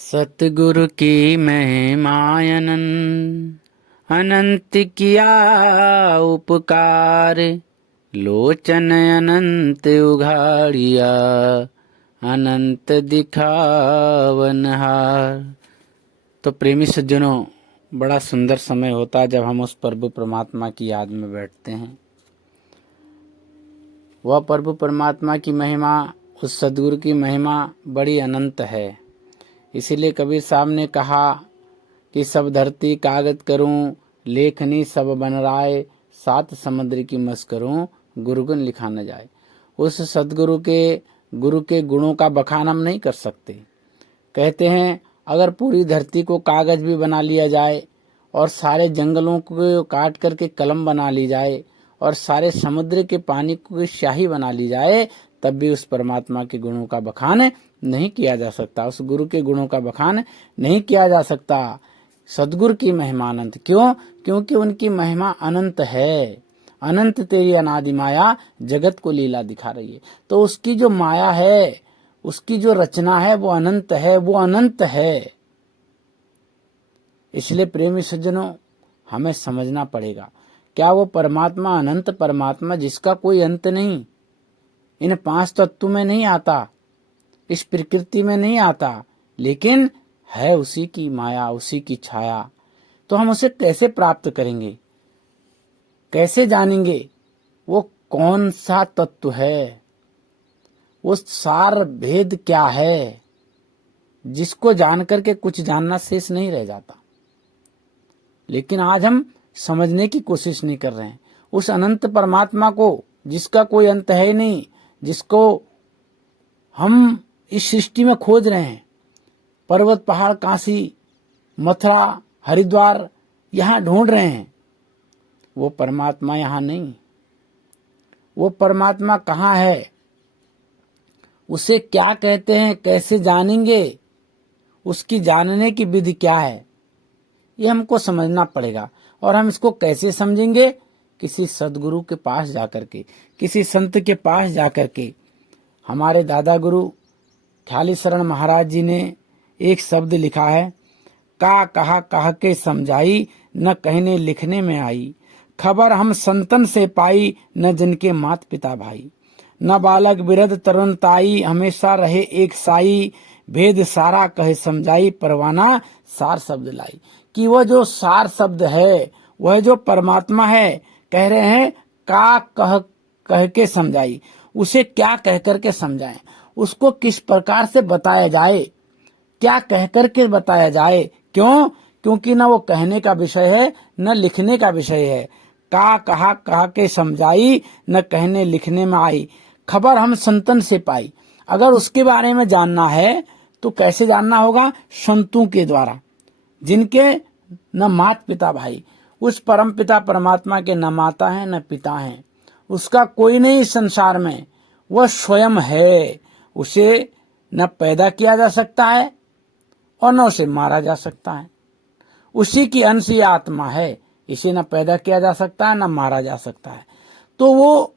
सतगुरु की महिमा अनंत किया उपकार। लोचन अनंत उघाड़िया अनंत दिखावनहार। तो प्रेमी सज्जनों, बड़ा सुंदर समय होता है जब हम उस प्रभु परमात्मा की याद में बैठते हैं। वह प्रभु परमात्मा की महिमा, उस सद्गुरु की महिमा बड़ी अनंत है। इसीलिए कबीर साहब ने कहा कि सब धरती कागज करूं, लेखनी सब बन राय, सात समुद्र की मस करूं, गुरुगुण लिखा न जाए। उस सद्गुरु के गुरु के गुणों का बखान हम नहीं कर सकते। कहते हैं अगर पूरी धरती को कागज भी बना लिया जाए और सारे जंगलों को काट करके कलम बना ली जाए और सारे समुद्र के पानी को स्याही बना ली जाए, तब भी उस परमात्मा के गुणों का बखान नहीं किया जा सकता। उस गुरु के गुणों का बखान नहीं किया जा सकता। सद्गुरु की महिमा अनंत। क्यों? क्योंकि उनकी महिमा अनंत है। अनंत तेरी अनादि माया जगत को लीला दिखा रही है। तो उसकी जो माया है, उसकी जो रचना है, वो अनंत है, वो अनंत है। इसलिए प्रेमी सज्जनों, हमें समझना पड़ेगा, क्या वो परमात्मा अनंत परमात्मा जिसका कोई अंत नहीं, इन पांच तत्व में नहीं आता, इस प्रकृति में नहीं आता, लेकिन है उसी की माया, उसी की छाया। तो हम उसे कैसे प्राप्त करेंगे, कैसे जानेंगे वो कौन सा तत्व है, वो सार भेद क्या है, जिसको जान करके कुछ जानना शेष नहीं रह जाता। लेकिन आज हम समझने की कोशिश नहीं कर रहे हैं उस अनंत परमात्मा को, जिसका कोई अंत है नहीं, जिसको हम इस सृष्टि में खोज रहे हैं। पर्वत, पहाड़, काशी, मथुरा, हरिद्वार यहां ढूंढ रहे हैं। वो परमात्मा यहां नहीं। वो परमात्मा कहाँ है, उसे क्या कहते हैं, कैसे जानेंगे, उसकी जानने की विधि क्या है, ये हमको समझना पड़ेगा। और हम इसको कैसे समझेंगे? किसी सद्गुरु के पास जाकर के, किसी संत के पास जाकर के। हमारे दादा गुरु ख्याली शरण महाराज जी ने एक शब्द लिखा है, का कहा के समझाई, न कहने लिखने में आई। खबर हम संतन से पाई, न जिनके मात पिता भाई। न बालक बिरध तरुण ताई, हमेशा रहे एक साई। भेद सारा कहे समझाई, परवाना सार शब्द लाई। कि वह जो सार शब्द है, वह जो परमात्मा है, कह रहे हैं का कह के समझाई। उसे क्या कह करके समझाएं, उसको किस प्रकार से बताया जाए, क्या कह करके बताया जाए। क्यों? क्योंकि न वो कहने का विषय है, न लिखने का विषय है। का कहा के समझाई, न कहने लिखने में आई। खबर हम संतन से पाई। अगर उसके बारे में जानना है तो कैसे जानना होगा? संतों के द्वारा, जिनके न मात पिता भाई। उस परम पिता परमात्मा के न माता है न पिता है, उसका कोई नहीं संसार में, वह स्वयं है। उसे न पैदा किया जा सकता है और न उसे मारा जा सकता है। उसी की अंश ही आत्मा है, इसे न पैदा किया जा सकता है न मारा जा सकता है। तो वो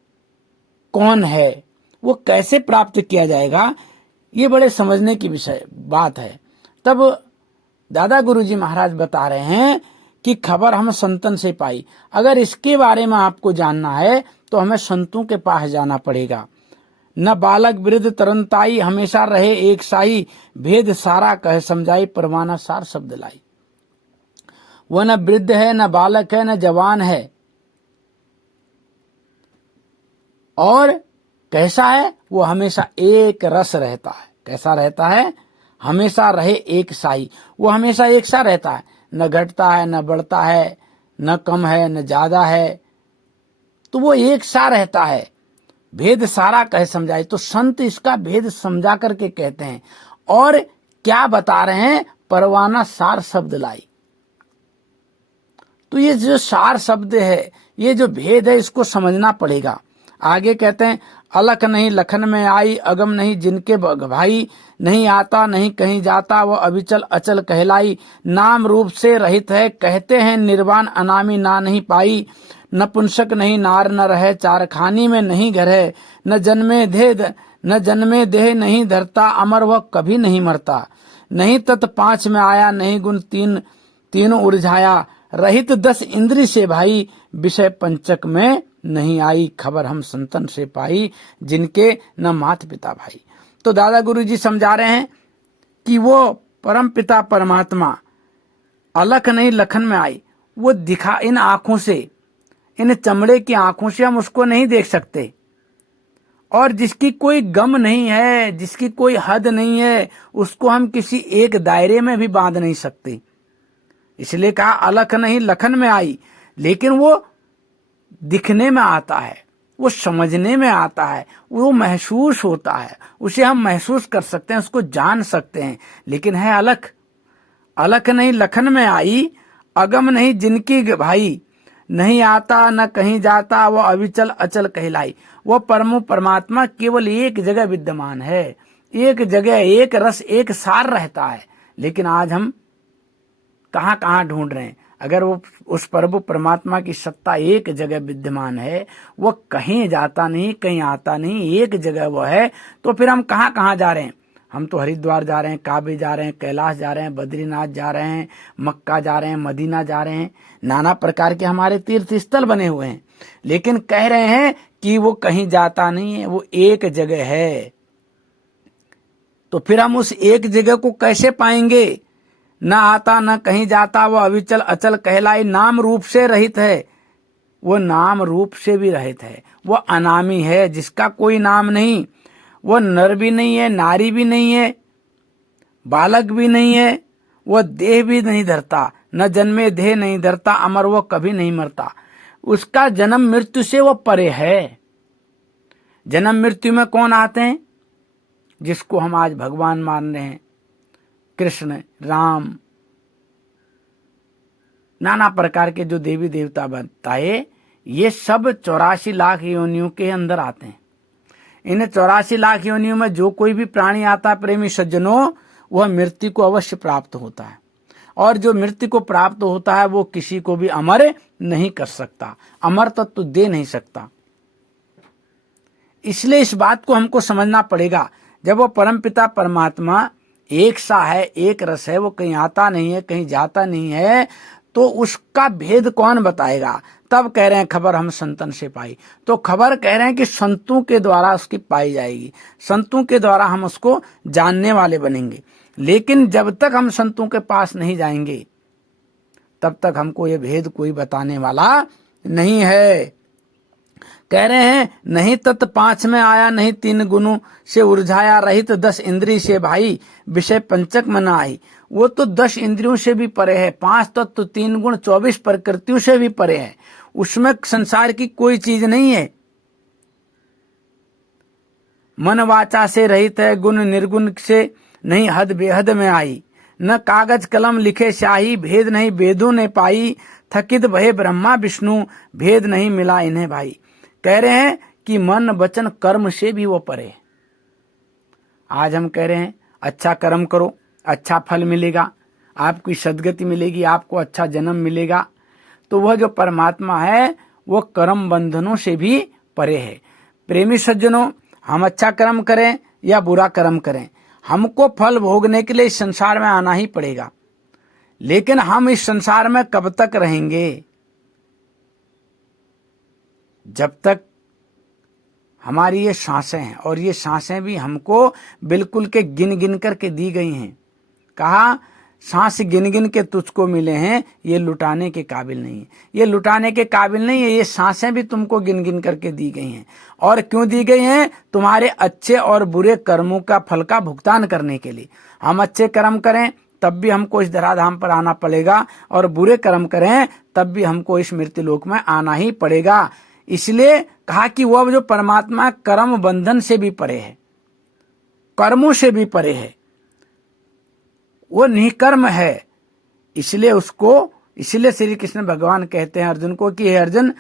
कौन है, वो कैसे प्राप्त किया जाएगा, ये बड़े समझने की विषय बात है। तब दादा गुरुजी महाराज बता रहे हैं कि खबर हम संतन से पाई। अगर इसके बारे में आपको जानना है तो हमें संतों के पास जाना पड़ेगा। न बालक वृद्ध तरनताई, हमेशा रहे एक साई। भेद सारा कहे समझाई, परवाना सार शब्द लाई। वह न वृद्ध है, न बालक है, न जवान है। और कैसा है? वो हमेशा एक रस रहता है। कैसा रहता है? हमेशा रहे एक साई। वो हमेशा एक सा रहता है, न घटता है, न बढ़ता है, न कम है, न ज्यादा है। तो वो एक सा रहता है। भेद सारा कहे समझाए। तो संत इसका भेद समझा करके कहते हैं। और क्या बता रहे हैं? परवाना सार शब्द लाई। तो ये जो सार शब्द है, ये जो भेद है, इसको समझना पड़ेगा। आगे कहते हैं, अलख नहीं लखन में आई, अगम नहीं जिनके भाई। नहीं आता नहीं कहीं जाता, वह अविचल अचल कहलाई। नाम रूप से रहित है, कहते हैं निर्वाण। अनामी ना नहीं पाई, नपुंसक नहीं नार न रहे। चारखानी में नहीं घर है, न जन्मे देह नहीं धरता। अमर वह कभी नहीं मरता। नहीं तत् 5 में आया, नहीं गुण तीनों उलझाया, रहित 10 इंद्री से भाई, विषय पंचक में नहीं आई, खबर हम संतन से पाई, जिनके न माता पिता भाई। तो दादा गुरु जी समझा रहे हैं कि वो परम पिता परमात्मा अलख नहीं लखन में आई, वो दिखा इन आंखों से, इन चमड़े की आंखों से हम उसको नहीं देख सकते, और जिसकी कोई गम नहीं है, जिसकी कोई हद नहीं है, उसको हम किसी एक दायरे में भी बांध नहीं सकते। इसलिए कहा अलख नहीं लखन में आई, लेकिन वो दिखने में आता है, वो समझने में आता है, वो महसूस होता है, उसे हम महसूस कर सकते हैं, उसको जान सकते हैं, लेकिन है अलख। अलख नहीं लखन में आई, अगम नहीं जिनकी भाई, नहीं आता न कहीं जाता, वो अविचल अचल कहलाई। वो परमात्मा केवल एक जगह विद्यमान है, एक जगह, एक रस, एक सार रहता है। लेकिन आज हम कहाँ कहाँ ढूंढ रहे हैं। अगर वो उस प्रभु परमात्मा की सत्ता एक जगह विद्यमान है, वो कहीं जाता नहीं, कहीं आता नहीं, एक जगह वो है, तो फिर हम कहाँ कहाँ जा रहे हैं। हम तो हरिद्वार जा रहे हैं, काबे जा रहे हैं, कैलाश जा रहे हैं, बद्रीनाथ जा रहे हैं, मक्का जा रहे हैं, मदीना जा रहे हैं, नाना प्रकार के हमारे तीर्थ स्थल बने हुए हैं, लेकिन कह रहे हैं कि वो कहीं जाता नहीं है, वो एक जगह है। तो फिर हम उस एक जगह को कैसे पाएंगे। न आता न कहीं जाता, वो अविचल अचल कहलाई, नाम रूप से रहित है, वो नाम रूप से भी रहित है, वो अनामी है, जिसका कोई नाम नहीं, वो नर भी नहीं है, नारी भी नहीं है, बालक भी नहीं है, वो देह भी नहीं धरता, न जन्मे देह नहीं धरता, अमर वो कभी नहीं मरता, उसका जन्म मृत्यु से वो परे है। जन्म मृत्यु में कौन आते हैं, जिसको हम आज भगवान मान रहे हैं, कृष्ण, राम, नाना प्रकार के जो देवी देवता बताए, ये सब 84 लाख योनियों के अंदर आते हैं। इन 84 लाख योनियों में जो कोई भी प्राणी आता है प्रेमी सज्जनों, वह मृत्यु को अवश्य प्राप्त होता है, और जो मृत्यु को प्राप्त होता है वो किसी को भी अमर नहीं कर सकता, अमर तत्व दे नहीं सकता। इसलिए इस बात को हमको समझना पड़ेगा। जब वो परमपिता परमात्मा एक सा है, एक रस है, वो कहीं आता नहीं है, कहीं जाता नहीं है, तो उसका भेद कौन बताएगा। तब कह रहे हैं खबर हम संतन से पाई। तो खबर कह रहे हैं कि संतों के द्वारा उसकी पाई जाएगी, संतों के द्वारा हम उसको जानने वाले बनेंगे। लेकिन जब तक हम संतों के पास नहीं जाएंगे, तब तक हमको ये भेद कोई बताने वाला नहीं है। कह रहे हैं नहीं तत् 5 में आया, नहीं 3 गुणों से उलझाया, रहित 10 इंद्री से भाई, विषय पंचक में न आई। वो तो 10 इंद्रियों से भी परे है, 5 तत्व, 3 गुण, 24 प्रकृतियों से भी परे है, उसमें संसार की कोई चीज नहीं है। मन वाचा से रहित है, गुण निर्गुण से नहीं हद बेहद में आई, न कागज कलम लिखे शाही, भेद नहीं वेदों ने पाई, थकित भये ब्रह्मा विष्णु, भेद नहीं मिला इन्हें भाई। कह रहे हैं कि मन वचन कर्म से भी वो परे। आज हम कह रहे हैं अच्छा कर्म करो, अच्छा फल मिलेगा, आपकी सद्गति मिलेगी, आपको अच्छा जन्म मिलेगा। तो वह जो परमात्मा है वो कर्म बंधनों से भी परे है। प्रेमी सज्जनों, हम अच्छा कर्म करें या बुरा कर्म करें, हमको फल भोगने के लिए इस संसार में आना ही पड़ेगा। लेकिन हम इस संसार में कब तक रहेंगे, जब तक हमारी ये सांसें हैं, और ये सांसें भी हमको बिल्कुल के गिन गिन करके दी गई हैं। कहा सांस गिन गिन के तुझको मिले हैं, ये लुटाने के काबिल नहीं है, ये लुटाने के काबिल नहीं है, ये सांसें भी तुमको गिन गिन करके दी गई हैं। और क्यों दी गई हैं, तुम्हारे अच्छे और बुरे कर्मों का फल का भुगतान करने के लिए। हम अच्छे कर्म करें तब भी हमको इस धराधाम पर आना पड़ेगा, और बुरे कर्म करें तब भी हमको इस मृत्यु लोक में आना ही पड़ेगा। इसलिए कहा कि वह जो परमात्मा कर्म बंधन से भी परे है, कर्मों से भी परे है, वो निष्कर्म है। इसलिए श्री कृष्ण भगवान कहते हैं अर्जुन को कि हे अर्जुन,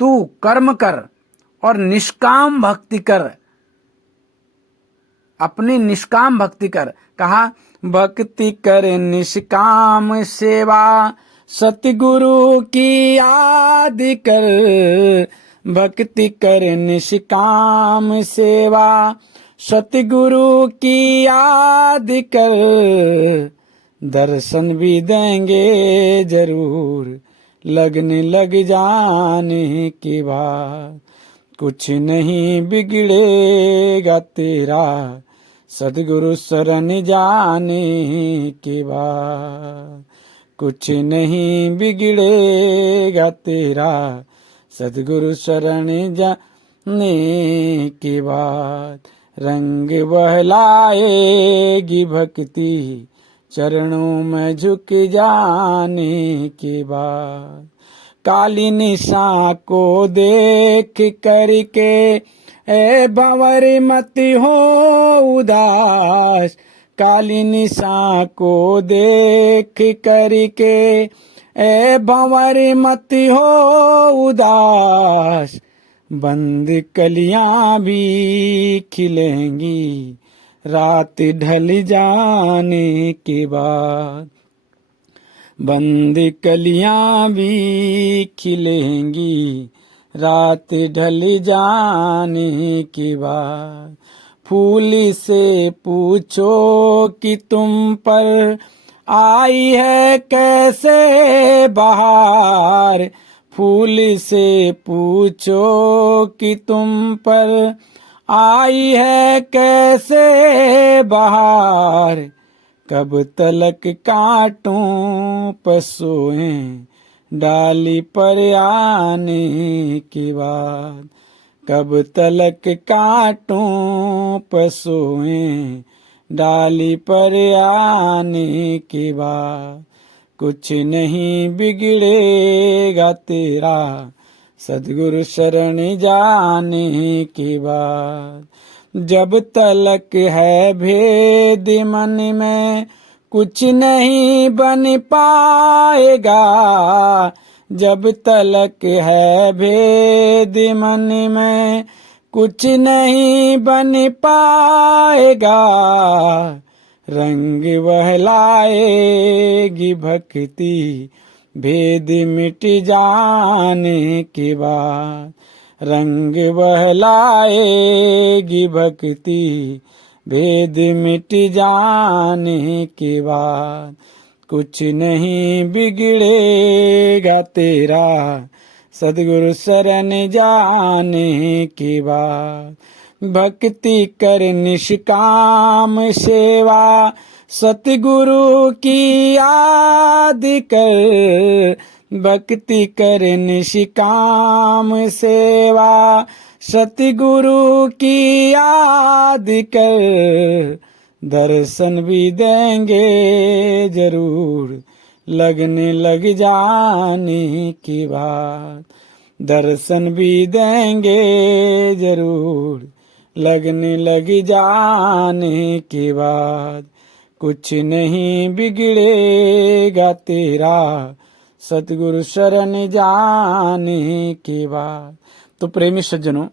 तू कर्म कर और निष्काम भक्ति कर, अपनी निष्काम भक्ति कर। कहा भक्ति कर निष्काम सेवा, सतगुरु की याद कर, भक्ति कर निष्काम सेवा, सतगुरु की याद कर दर्शन भी देंगे जरूर, लगने लग जाने के बाद कुछ नहीं बिगड़ेगा तेरा, सतगुरु शरण जाने के बाद कुछ नहीं बिगड़ेगा तेरा, सतगुरु शरण जाने के बाद रंग बहलाएगी भक्ति चरणों में झुक जाने के बाद। काली निशा को देख करके ए भंवर मत हो उदास, काली निशा को देख करके ए भंवर मत हो उदास, बंद कलियां भी खिलेंगी रात ढल जाने के बाद, बंद कलियां भी खिलेंगी रात ढल जाने के बाद। फूल से पूछो कि तुम पर आई है कैसे बहार, फूल से पूछो कि तुम पर आई है कैसे बहार, कब तलक कांटों पर सोएं डाली पर आने के बाद, कब तलक कांटों पर सोएं डाली पर आने के बाद कुछ नहीं बिगड़ेगा तेरा, सद्गुरु शरण जाने के बाद। जब तलक है भेद मन में कुछ नहीं बन पाएगा, जब तलक है भेद मन में कुछ नहीं बन पाएगा, रंग बहलाएगी भक्ति भेद मिट जाने के बाद, रंग बहलाएगी भक्ति भेद मिट जाने के बाद कुछ नहीं बिगड़ेगा तेरा, सद्गुरु शरण जाने के बाद। भक्ति कर निष्काम सेवा सतगुरु की याद कर, भक्ति कर निष्काम सेवा सतगुरु की याद कर, दर्शन भी देंगे जरूर लगने लग जाने के बाद, दर्शन भी देंगे जरूर लगने लग जाने के बाद कुछ नहीं बिगड़ेगा तेरा, सतगुरु शरण जाने के बाद। तो प्रेमी सज्जनों,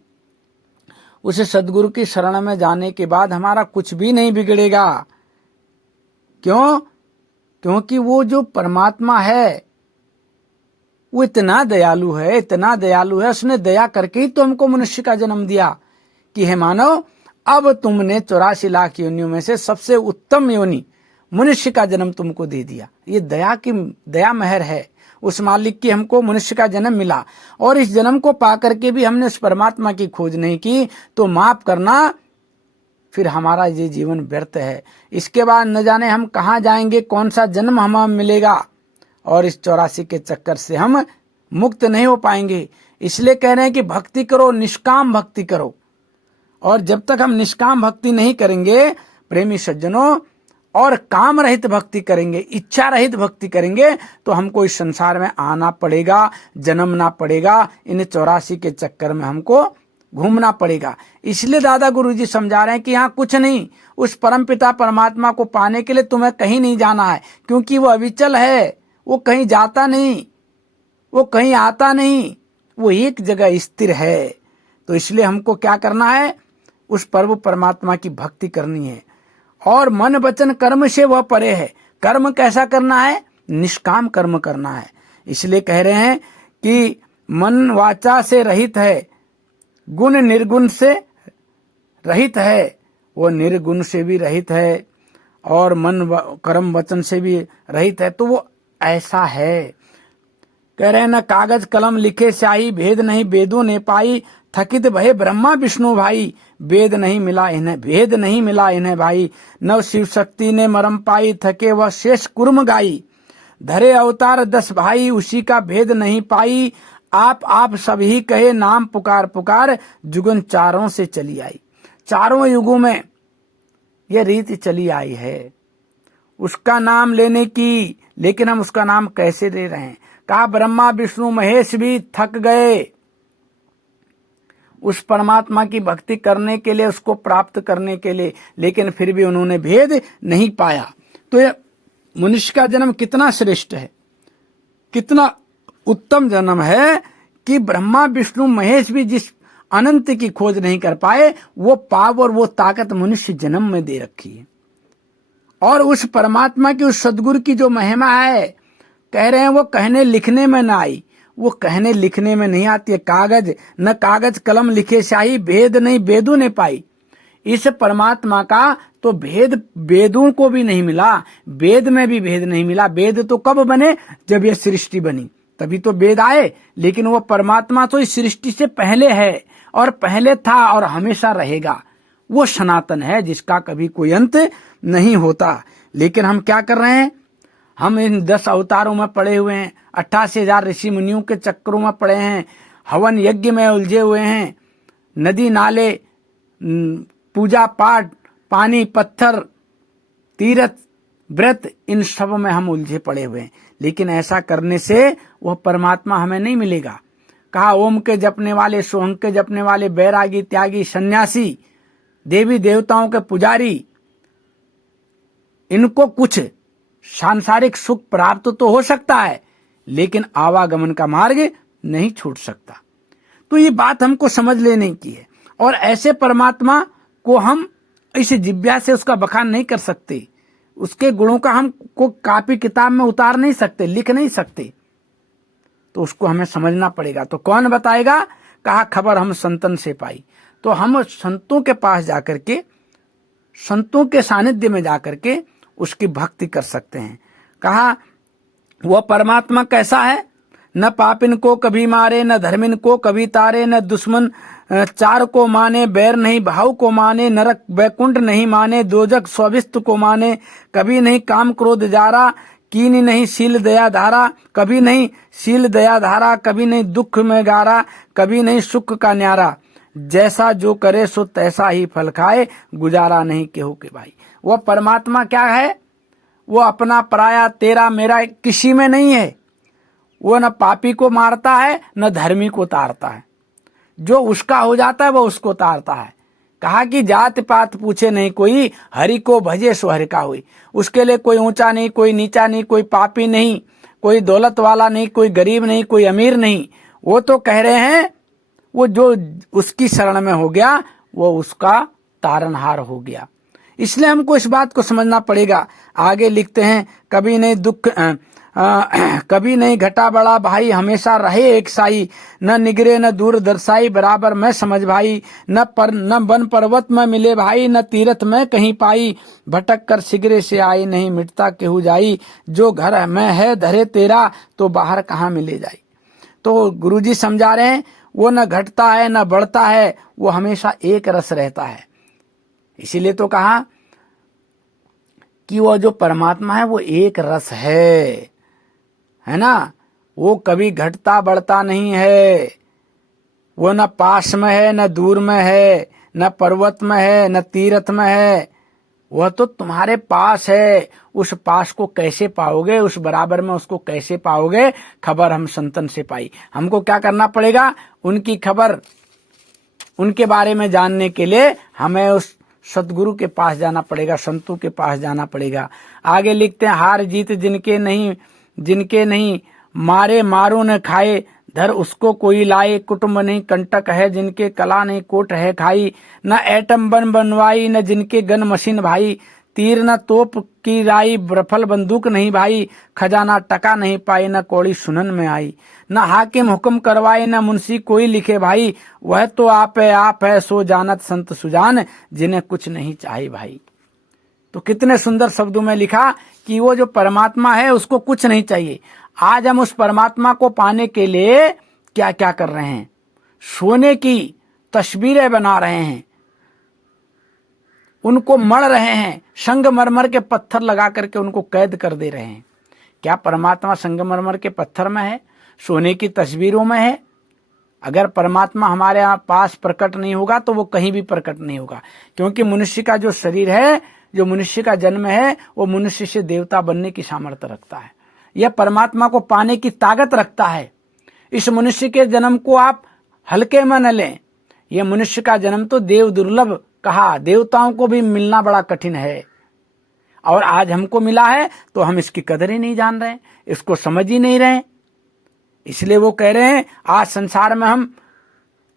उस सदगुरु की शरण में जाने के बाद हमारा कुछ भी नहीं बिगड़ेगा। क्यों? क्योंकि वो जो परमात्मा है वो इतना दयालु है, इतना दयालु है, उसने दया करके ही तो हमको मनुष्य का जन्म दिया कि हे मानव, अब तुमने 84 लाख योनियों में से सबसे उत्तम योनि मनुष्य का जन्म तुमको दे दिया। ये दया की दया महर है उस मालिक की, हमको मनुष्य का जन्म मिला और इस जन्म को पा करके भी हमने उस परमात्मा की खोज नहीं की, तो माफ करना, फिर हमारा ये जीवन व्यर्थ है। इसके बाद न जाने हम कहाँ जाएंगे, कौन सा जन्म हमें मिलेगा, और इस 84 के चक्कर से हम मुक्त नहीं हो पाएंगे। इसलिए कह रहे हैं कि भक्ति करो, निष्काम भक्ति करो। और जब तक हम निष्काम भक्ति नहीं करेंगे प्रेमी सज्जनों, और काम रहित भक्ति करेंगे, इच्छा रहित भक्ति करेंगे, तो हमको इस संसार में आना पड़ेगा, जन्मना पड़ेगा, इन 84 के चक्कर में हमको घूमना पड़ेगा। इसलिए दादा गुरुजी समझा रहे हैं कि यहाँ कुछ नहीं, उस परमपिता परमात्मा को पाने के लिए तुम्हें कहीं नहीं जाना है, क्योंकि वो अविचल है, वो कहीं जाता नहीं, वो कहीं आता नहीं, वो एक जगह स्थिर है। तो इसलिए हमको क्या करना है, उस प्रभु परमात्मा की भक्ति करनी है, और मन वचन कर्म से वह परे है। कर्म कैसा करना है? निष्काम कर्म करना है। इसलिए कह रहे हैं कि मन वाचा से रहित है, गुण निर्गुण से रहित है, वो निर्गुण से भी रहित है और मन कर्म वचन से भी रहित है, तो वो ऐसा है। कह रहे न कागज कलम लिखे स्याही, भेद नहीं वेदों ने पाई, थकित भये ब्रह्मा विष्णु भाई, वेद नहीं मिला इन्हें, भेद नहीं मिला इन्हें भाई, नव शिव शक्ति ने मरम पाई, थके वह शेष कुर्म गाई, धरे अवतार 10 भाई, उसी का भेद नहीं पाई, आप सभी कहे नाम पुकार पुकार, जुगन चारों से चली आई। चारों युगों में यह रीति चली आई है उसका नाम लेने की, लेकिन हम उसका नाम कैसे ले रहे हैं? कहा ब्रह्मा विष्णु महेश भी थक गए उस परमात्मा की भक्ति करने के लिए, उसको प्राप्त करने के लिए, लेकिन फिर भी उन्होंने भेद नहीं पाया। तो यह मनुष्य का जन्म कितना श्रेष्ठ है, कितना उत्तम जन्म है कि ब्रह्मा विष्णु महेश भी जिस अनंत की खोज नहीं कर पाए, वो पावर वो ताकत मनुष्य जन्म में दे रखी है। और उस परमात्मा की, उस सदगुरु की जो महिमा है, कह रहे हैं वो कहने लिखने में ना आई, वो कहने लिखने में नहीं आती है। कागज न कागज कलम लिखे स्याही, भेद नहीं वेदों ने पाई। इस परमात्मा का तो भेद वेदों को भी नहीं मिला, वेद में भी भेद नहीं मिला। वेद तो कब बने? जब ये सृष्टि बनी, तभी तो वेद आए। लेकिन वो परमात्मा तो इस सृष्टि से पहले है, और पहले था और हमेशा रहेगा। वो सनातन है जिसका कभी कोई अंत नहीं होता। लेकिन हम क्या कर रहे हैं? हम इन 10 अवतारों में पड़े हुए हैं, 88,000 ऋषि मुनियों के चक्रों में पड़े हैं, हवन यज्ञ में उलझे हुए हैं, नदी नाले पूजा पाठ, पानी पत्थर, तीर्थ व्रत, इन सब में हम उलझे पड़े हुए हैं। लेकिन ऐसा करने से वह परमात्मा हमें नहीं मिलेगा। कहा ओम के जपने वाले, सोहंग के जपने वाले, बैरागी त्यागी सन्यासी, देवी देवताओं के पुजारी, इनको कुछ सांसारिक सुख प्राप्त तो हो सकता है, लेकिन आवागमन का मार्ग नहीं छूट सकता। तो ये बात हमको समझ लेने की है। और ऐसे परमात्मा को हम इस जिज्ञा से उसका बखान नहीं कर सकते, उसके गुणों का हम को कॉपी किताब में उतार नहीं सकते, लिख नहीं सकते, तो उसको हमें समझना पड़ेगा। तो कौन बताएगा? कहा खबर हम संतन से पाई। तो हम संतों के पास जाकर के, संतों के सानिध्य में जाकर के उसकी भक्ति कर सकते हैं। कहा वह परमात्मा कैसा है? न पापिन को कभी मारे, न धर्मिन को कभी तारे, न दुश्मन चार को माने, बैर नहीं भाव को माने, नरक वैकुंठ नहीं माने, दोजक स्विस्त को माने, कभी नहीं काम क्रोध जारा, कीनी नहीं शील दया धारा, कभी नहीं शील दया धारा, कभी नहीं दुख में गारा, कभी नहीं सुख का न्यारा, जैसा जो करे सो तैसा ही फल खाए, गुजारा नहीं केहू के भाई। वह परमात्मा क्या है? वो अपना पराया तेरा मेरा किसी में नहीं है। वो न पापी को मारता है, न धर्मी को तारता है। जो उसका हो जाता है वो उसको तारता है। कहा कि जात पात पूछे नहीं कोई, हरि को भजे सो हरि का हुई। उसके लिए कोई ऊंचा नहीं, कोई नीचा नहीं, कोई पापी नहीं, कोई दौलत वाला नहीं, कोई गरीब नहीं, कोई अमीर नहीं। वो तो कह रहे हैं वो जो उसकी शरण में हो गया वो उसका तारनहार हो गया। इसलिए हमको इस बात को समझना पड़ेगा। आगे लिखते हैं कभी नहीं दुख कभी नहीं घटा बड़ा भाई, हमेशा रहे एक साई, न निगरे न दूर दर्शाई, बराबर मैं समझ भाई, न वन पर्वत में मिले भाई, न तीर्थ में कहीं पाई, भटक कर सिगरे से आई, नहीं मिटता केहू जाई, जो घर में है धरे तेरा, तो बाहर कहाँ मिले जाई। तो गुरुजी समझा रहे हैं वो न घटता है न बढ़ता है, वो हमेशा एक रस रहता है। इसीलिए तो कहा कि वो जो परमात्मा है वो एक रस है ना। वो कभी घटता बढ़ता नहीं है। वो न पास में है, न दूर में है, न पर्वत में है, न तीर्थ में है। वह तो तुम्हारे पास है। उस पास को कैसे पाओगे, उस बराबर में उसको कैसे पाओगे? खबर हम संतन से पाई। हमको क्या करना पड़ेगा? उनकी खबर, उनके बारे में जानने के लिए हमें उस सतगुरु के पास जाना पड़ेगा, संतों के पास जाना पड़ेगा। आगे लिखते हैं हार जीत जिनके नहीं मारे मारो न खाए, धर उसको कोई लाए, कुटुंब नहीं कंटक है जिनके, कला नहीं कोट है खाई, न एटम बन बनवाई, न जिनके गन मशीन भाई, तीर न तोप की राई, रफल बंदूक नहीं भाई, खजाना टका नहीं पाई, न कौड़ी सुनन में आई। न हाकिम हुक्म करवाए, न मुंशी कोई लिखे भाई, वह तो आप है सो जानत संत सुजान, जिन्हें कुछ नहीं चाहिए भाई। तो कितने सुंदर शब्दों में लिखा कि वो जो परमात्मा है उसको कुछ नहीं चाहिए। आज हम उस परमात्मा को पाने के लिए क्या क्या कर रहे हैं? सोने की तस्वीरें बना रहे हैं, उनको मढ़ रहे हैं, संगमरमर के पत्थर लगा करके उनको कैद कर दे रहे हैं। क्या परमात्मा संगमरमर के पत्थर में है, सोने की तस्वीरों में है? अगर परमात्मा हमारे यहाँ पास प्रकट नहीं होगा तो वो कहीं भी प्रकट नहीं होगा, क्योंकि मनुष्य का जो शरीर है, जो मनुष्य का जन्म है, वो मनुष्य से देवता बनने की सामर्थ्य रखता है। यह परमात्मा को पाने की ताकत रखता है। इस मनुष्य के जन्म को आप हल्के में न लें। यह मनुष्य का जन्म तो देव दुर्लभ कहा, देवताओं को भी मिलना बड़ा कठिन है, और आज हमको मिला है तो हम इसकी कदर ही नहीं जान रहे, इसको समझ ही नहीं रहे। इसलिए वो कह रहे हैं आज संसार में हम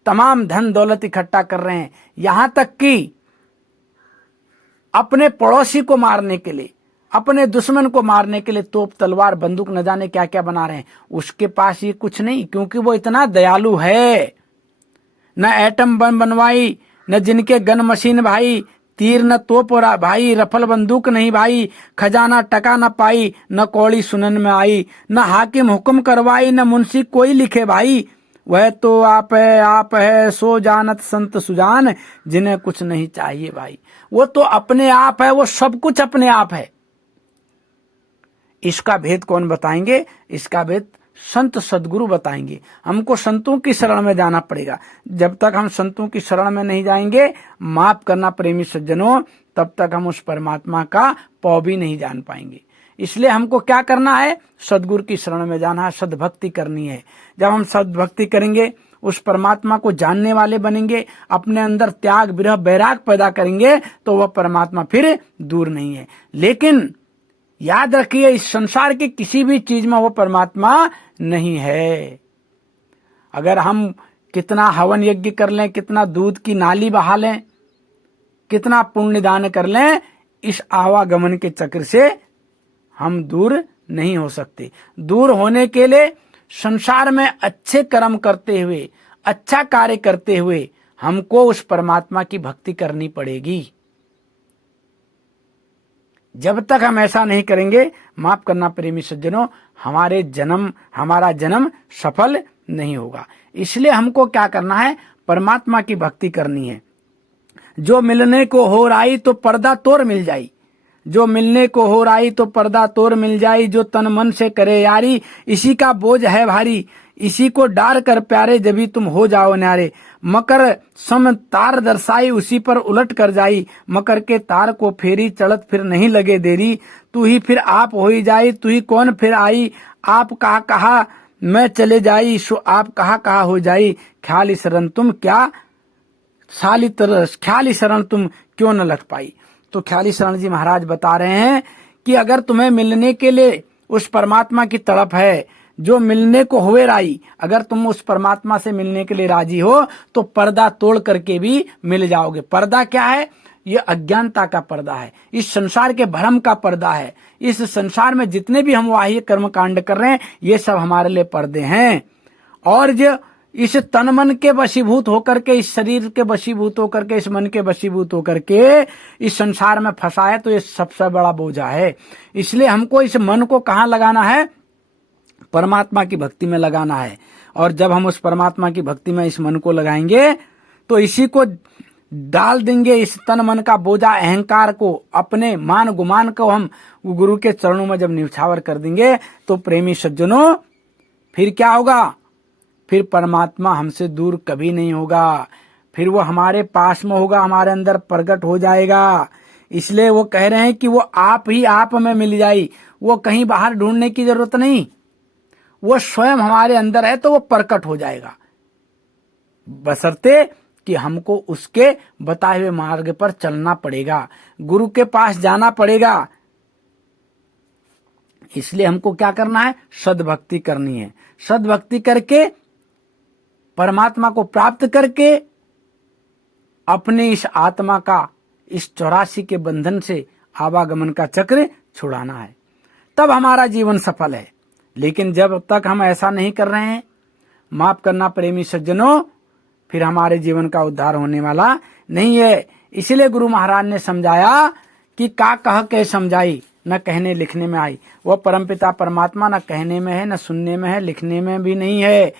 तमाम धन दौलत इकट्ठा कर रहे हैं, यहां तक कि अपने पड़ोसी को मारने के लिए, अपने दुश्मन को मारने के लिए तोप तलवार बंदूक न जाने क्या क्या बना रहे हैं। उसके पास ये कुछ नहीं, क्योंकि वो इतना दयालु है। न एटम बम बनवाई, न जिनके गन मशीन भाई, तीर न तोप भाई, रफल बंदूक नहीं भाई, खजाना टका न पाई, न कौड़ी सुनन में आई। न हाकिम हुक्म करवाई, न मुंशी कोई लिखे भाई, वह तो आप है सो जानत संत सुजान, जिन्हें कुछ नहीं चाहिए भाई। वो तो अपने आप है, वो सब कुछ अपने आप है। इसका भेद कौन बताएंगे? इसका भेद संत सदगुरु बताएंगे। हमको संतों की शरण में जाना पड़ेगा। जब तक हम संतों की शरण में नहीं जाएंगे, माफ करना प्रेमी सज्जनों, तब तक हम उस परमात्मा का पौ भी नहीं जान पाएंगे। इसलिए हमको क्या करना है? सदगुरु की शरण में जाना है, सद्भक्ति करनी है। जब हम सद्भक्ति करेंगे, उस परमात्मा को जानने वाले बनेंगे, अपने अंदर त्याग विरह वैराग पैदा करेंगे, तो वह परमात्मा फिर दूर नहीं है। लेकिन याद रखिए, इस संसार की किसी भी चीज में वो परमात्मा नहीं है। अगर हम कितना हवन यज्ञ कर लें, कितना दूध की नाली बहा लें, कितना पुण्य दान कर लें, इस आवागमन के चक्र से हम दूर नहीं हो सकते। दूर होने के लिए संसार में अच्छे कर्म करते हुए, अच्छा कार्य करते हुए हमको उस परमात्मा की भक्ति करनी पड़ेगी। जब तक हम ऐसा नहीं करेंगे, माफ करना प्रेमी सज्जनों, हमारा जन्म सफल नहीं होगा। इसलिए हमको क्या करना है? परमात्मा की भक्ति करनी है। जो मिलने को हो राई तो पर्दा तोड़ मिल जाई, जो मिलने को हो राई तो पर्दा तोड़ मिल जाई, जो तन मन से करे यारी, इसी का बोझ है भारी, इसी को डार कर प्यारे, जब भी तुम हो जाओ न्यारे। मकर सम तार दर्शाई, उसी पर उलट कर जाई, मकर के तार को फेरी, चढ़त फिर नहीं लगे देरी। तू ही फिर आप हो ही जाई, तू ही कौन फिर आई, आप कहा मैं चले जाई, सो आप कहा हो जाई। ख्याली शरण तुम क्या ख्याली शरण तुम क्यों न लग पाई। तो ख्याली शरण जी महाराज बता रहे हैं कि अगर तुम्हें मिलने के लिए उस परमात्मा की तड़प है, जो मिलने को हुए राई, अगर तुम उस परमात्मा से मिलने के लिए राजी हो, तो पर्दा तोड़ करके भी मिल जाओगे। पर्दा क्या है? ये अज्ञानता का पर्दा है, इस संसार के भ्रम का पर्दा है। इस संसार में जितने भी हम वाह्य कर्म कांड कर रहे हैं, ये सब हमारे लिए पर्दे हैं। और जो इस तन मन के वशीभूत होकर के, इस शरीर के वशीभूत होकर के, इस मन के वशीभूत होकर के इस संसार में फंसा है, तो ये सबसे बड़ा बोझा है। इसलिए हमको इस मन को कहाँ लगाना है? परमात्मा की भक्ति में लगाना है। और जब हम उस परमात्मा की भक्ति में इस मन को लगाएंगे, तो इसी को डाल देंगे, इस तन मन का बोझा, अहंकार को, अपने मान गुमान को हम गुरु के चरणों में जब न्यौछावर कर देंगे, तो प्रेमी सज्जनों फिर क्या होगा? फिर परमात्मा हमसे दूर कभी नहीं होगा, फिर वो हमारे पास में होगा, हमारे अंदर प्रकट हो जाएगा। इसलिए वो कह रहे हैं कि वो आप ही आप में मिल जाई, वो कहीं बाहर ढूंढने की जरूरत नहीं, वो स्वयं हमारे अंदर है, तो वो प्रकट हो जाएगा, बशर्ते कि हमको उसके बताए हुए मार्ग पर चलना पड़ेगा, गुरु के पास जाना पड़ेगा। इसलिए हमको क्या करना है? सद्भक्ति करनी है। सद्भक्ति करके, परमात्मा को प्राप्त करके, अपने इस आत्मा का इस 84 के बंधन से आवागमन का चक्र छुड़ाना है, तब हमारा जीवन सफल है। लेकिन जब तक हम ऐसा नहीं कर रहे हैं, माफ करना प्रेमी सज्जनों, फिर हमारे जीवन का उद्धार होने वाला नहीं है। इसलिए गुरु महाराज ने समझाया कि का कह के समझाई, न कहने लिखने में आई। वह परमपिता परमात्मा न कहने में है, न सुनने में है, लिखने में भी नहीं है।